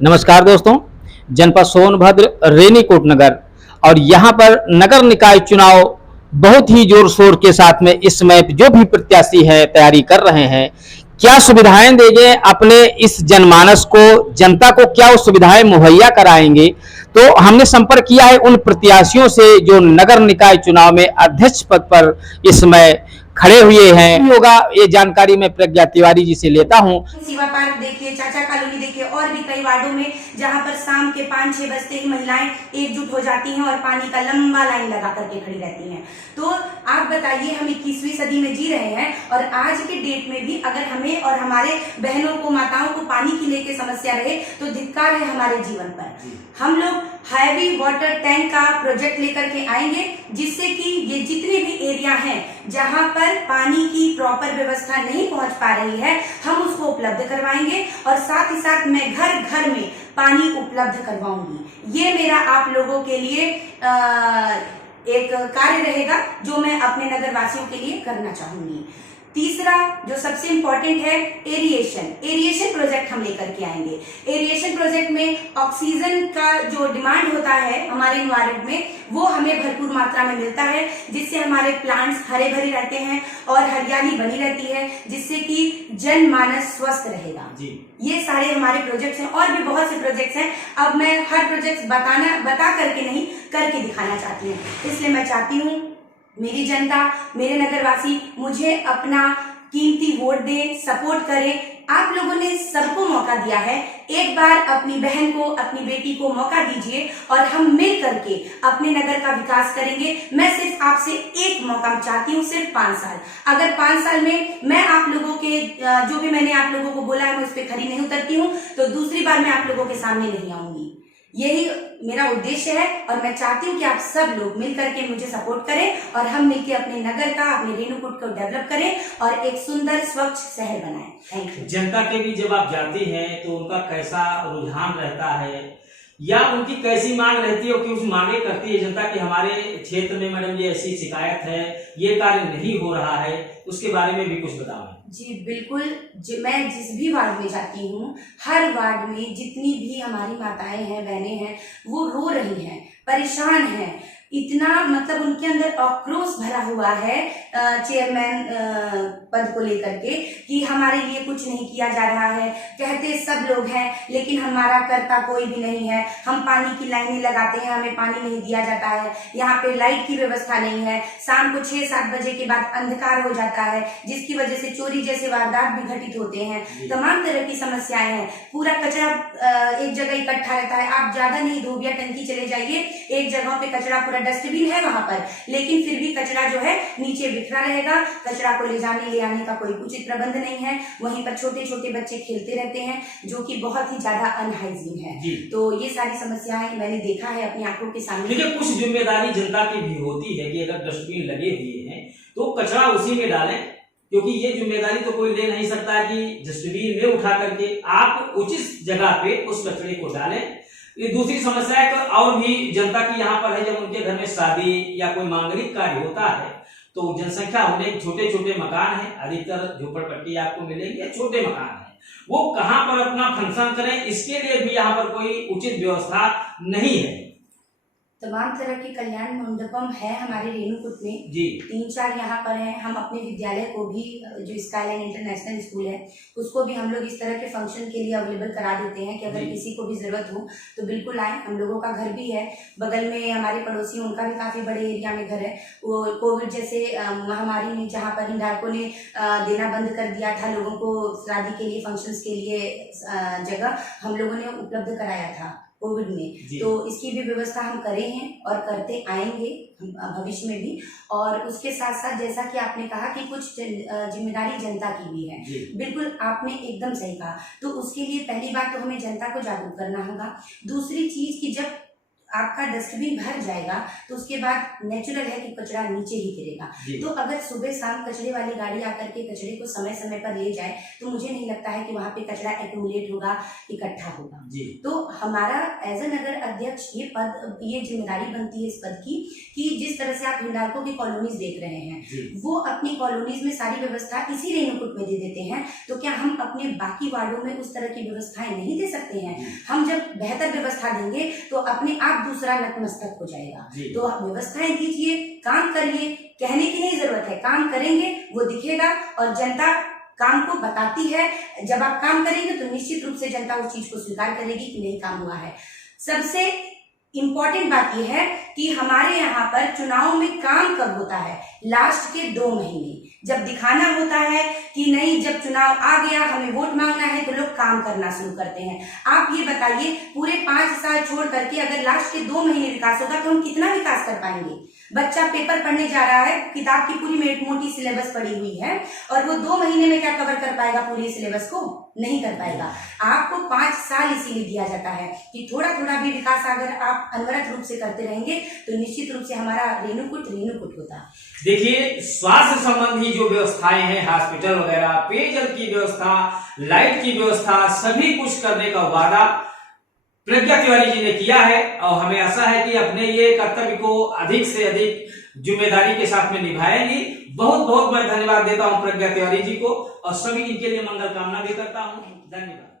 नमस्कार दोस्तों, जनपद सोनभद्र रेनीकोट नगर और यहाँ पर नगर निकाय चुनाव बहुत ही जोर शोर के साथ में इस समय जो भी प्रत्याशी है तैयारी कर रहे हैं, क्या सुविधाएं देंगे अपने इस जनमानस को, जनता को क्या वो सुविधाएं मुहैया कराएंगे। तो हमने संपर्क किया है उन प्रत्याशियों से जो नगर निकाय चुनाव में अध्यक्ष पद पर इस समय खड़े हुए हैं। होगा ये जानकारी मैं प्रज्ञा तिवारी जी से लेता हूँ। शिवा पार्क देखिए, चाचा कॉलोनी देखिए, और भी कई वार्डों में जहां पर शाम के 5-6 बजते ही महिलाएं एकजुट हो जाती हैं और पानी का लंबा लाइन लगा करके खड़ी रहती हैं। तो आप बताइए, हम 21वीं सदी में जी रहे हैं और आज के डेट में भी अगर हमें और हमारे बहनों को, माताओं को पानी की लेके समस्या रहे तो धिक्कार है हमारे जीवन पर। हम लोग हैवी वाटर टैंक का प्रोजेक्ट लेकर के आएंगे, जिससे कि ये जितने भी एरिया हैं जहां पर पानी की प्रॉपर व्यवस्था नहीं पहुंच पा रही है, हम उसको उपलब्ध करवाएंगे और साथ ही साथ मैं घर घर में पानी उपलब्ध करवाऊंगी। ये मेरा आप लोगों के लिए एक कार्य रहेगा जो मैं अपने नगर वासियों के लिए करना चाहूंगी। तीसरा जो सबसे इंपॉर्टेंट है, एरिएशन प्रोजेक्ट हम लेकर के आएंगे। एरिएशन प्रोजेक्ट में ऑक्सीजन का जो डिमांड होता है हमारे एनवायरमेंट में, वो हमें भरपूर मात्रा में मिलता है, जिससे हमारे प्लांट्स हरे भरे रहते हैं और हरियाली बनी रहती है, जिससे कि जनमानस स्वस्थ रहेगा जी। ये सारे हमारे प्रोजेक्ट्स हैं और भी बहुत से प्रोजेक्ट्स हैं। अब मैं हर प्रोजेक्ट बता करके नहीं, करके दिखाना चाहती हूँ। इसलिए मैं चाहती हूँ मेरी जनता, मेरे नगरवासी मुझे अपना कीमती वोट दें, सपोर्ट करें। आप लोगों ने सबको मौका दिया है, एक बार अपनी बहन को, अपनी बेटी को मौका दीजिए और हम मिल करके अपने नगर का विकास करेंगे। मैं सिर्फ आपसे एक मौका चाहती हूँ, सिर्फ 5 साल। अगर 5 साल में मैं आप लोगों के जो भी मैंने आप लोगों को बोला है मैं उस पर खरी नहीं उतरती हूँ, तो दूसरी बार मैं आप लोगों के सामने नहीं आऊंगी। यही मेरा उद्देश्य है और मैं चाहती हूँ कि आप सब लोग मिलकर के मुझे सपोर्ट करें और हम मिलकर अपने नगर का, अपने रेणुकूट को डेवलप करें और एक सुंदर स्वच्छ शहर बनाएं। Thank you. जनता के भी जब आप जाते हैं तो उनका कैसा रुझान रहता है या उनकी कैसी मांग रहती है कि उस मांगे करती है जनता कि हमारे क्षेत्र में मैडम ये ऐसी शिकायत है, ये कार्य नहीं हो रहा है, उसके बारे में भी कुछ बताओ। जी बिल्कुल, मैं जिस भी वार्ड में जाती हूँ, हर वार्ड में जितनी भी हमारी माताएं हैं, बहनें हैं, वो रो रही हैं, परेशान हैं। इतना मतलब उनके अंदर आक्रोश भरा हुआ है चेयरमैन पद को लेकर के कि हमारे लिए कुछ नहीं किया जा रहा है। कहते सब लोग हैं लेकिन हमारा करता कोई भी नहीं है। हम पानी की लाइनें लगाते हैं, हमें पानी नहीं दिया जाता है। यहाँ पे लाइट की व्यवस्था नहीं है। शाम को 6-7 बजे के बाद अंधकार हो जाता है, जिसकी वजह से चोरी जैसे वारदात भी घटित होते हैं। तमाम तरह की समस्याएं हैं। पूरा कचरा एक जगह इकट्ठा रहता है। आप ज्यादा नहीं, धोबिया टंकी चले जाइए, एक जगह पे कचरा, पूरा डस्टबिन है वहां पर, लेकिन फिर भी कचरा जो है नीचे बिखरा रहेगा। कचरा को ले जाने ले आने का कोई उचित प्रबंध नहीं है। वहीं पर छोटे छोटे बच्चे खेलते रहते हैं, जो कि बहुत ही ज्यादा अनहाइजीन है। तो ये सारी समस्याएं मैंने देखा है अपनी आंखों के सामने। देखिए, कुछ जिम्मेदारी जनता की भी होती है कि अगर डस्टबिन लगे हुए हैं तो कचरा उसी में डालें, क्योंकि ये जिम्मेदारी तो कोई ले नहीं सकता कि डस्टबिन में उठा करके आप उचित जगह पे उस कचरे को डालें। ये दूसरी समस्या है कि और भी जनता की यहाँ पर है, जब उनके घर में शादी या कोई मांगलिक कार्य होता है तो जनसंख्या होने छोटे छोटे मकान है, अधिकतर झोपड़पट्टी आपको मिलेंगे या छोटे मकान है, वो कहाँ पर अपना फंक्शन करें, इसके लिए भी यहाँ पर कोई उचित व्यवस्था नहीं है। तमाम तरह के कल्याण मंडपम है हमारे रेणुकूट में जी, 3-4 यहाँ पर हैं। हम अपने विद्यालय को भी, जो स्काईलाइन इंटरनेशनल स्कूल है, उसको भी हम लोग इस तरह के फंक्शन के लिए अवेलेबल करा देते हैं कि अगर किसी को भी जरूरत हो तो बिल्कुल आए। हम लोगों का घर भी है बगल में, हमारे पड़ोसी, उनका भी काफी बड़े एरिया में घर है। वो कोविड जैसे महामारी में जहाँ पर हिंडाल्को ने देना बंद कर दिया था लोगों को शादी के लिए, फंक्शंस के लिए जगह, हम लोगों ने उपलब्ध कराया था कोविड में। तो इसकी भी व्यवस्था हम करे हैं और करते आएंगे भविष्य में भी। और उसके साथ साथ जैसा कि आपने कहा कि कुछ जिम्मेदारी जनता की भी है, बिल्कुल आपने एकदम सही कहा। तो उसके लिए पहली बात तो हमें जनता को जागरूक करना होगा। दूसरी चीज कि जब आपका डस्टबिन भर जाएगा तो उसके बाद नेचुरल है कि कचरा नीचे ही गिरेगा। तो अगर सुबह शाम कचरे वाली गाड़ी आकर के कचरे को समय समय पर ले जाए तो मुझे नहीं लगता है कि वहां पे कचरा एक्यूमुलेट होगा, इकट्ठा होगा। तो हमारा एज ए नगर अध्यक्ष ये जिम्मेदारी बनती है इस पद की कि जिस तरह से आप हिंडाल्को की कॉलोनीज देख रहे हैं, वो अपनी कॉलोनीज में सारी व्यवस्था इसी रेणुकूट में दे देते हैं, तो क्या हम अपने बाकी वार्डों में उस तरह की व्यवस्थाएं नहीं दे सकते हैं? हम जब बेहतर व्यवस्था देंगे तो अपने आप दूसरा नतमस्तक हो जाएगा। तो आप व्यवस्थाएं दीजिए, काम करिए, कहने की नहीं जरूरत है, काम करेंगे वो दिखेगा और जनता काम को बताती है। जब आप काम करेंगे तो निश्चित रूप से जनता उस चीज को स्वीकार करेगी कि नहीं काम हुआ है। सबसे इम्पोर्टेंट बात यह है कि हमारे यहाँ पर चुनाव में काम कब होता है? लास्ट के 2 महीने, जब दिखाना होता है कि नहीं, जब चुनाव आ गया हमें वोट मांगना है तो लोग काम करना शुरू करते हैं। आप ये बताइए, पूरे 5 साल छोड़ करके अगर लास्ट के 2 महीने विकास होगा तो हम कितना विकास कर पाएंगे? बच्चा पेपर पढ़ने जा रहा है, किताब की पूरी मोटी सिलेबस पड़ी हुई है और वो 2 महीने में क्या कवर कर पाएगा? पूरी सिलेबस को नहीं कर पाएगा। आपको 5 साल इसीलिए दिया जाता है कि थोड़ा थोड़ा भी विकास अगर आप अनवरत रूप से करते रहेंगे तो निश्चित रूप से हमारा रेणुकूट होता। देखिए, स्वास्थ्य संबंधी जो व्यवस्थाएं हैं, हॉस्पिटल वगैरह, पेयजल की व्यवस्था, लाइट की व्यवस्था, सभी कुछ करने का वादा प्रज्ञा तिवारी जी ने किया है और हमें आशा है कि अपने ये कर्तव्य को अधिक से अधिक जिम्मेदारी के साथ में निभाएंगी। बहुत बहुत मैं धन्यवाद देता हूं प्रज्ञा तिवारी जी को और सभी इनके लिए मंगल कामना भी करता हूं। धन्यवाद।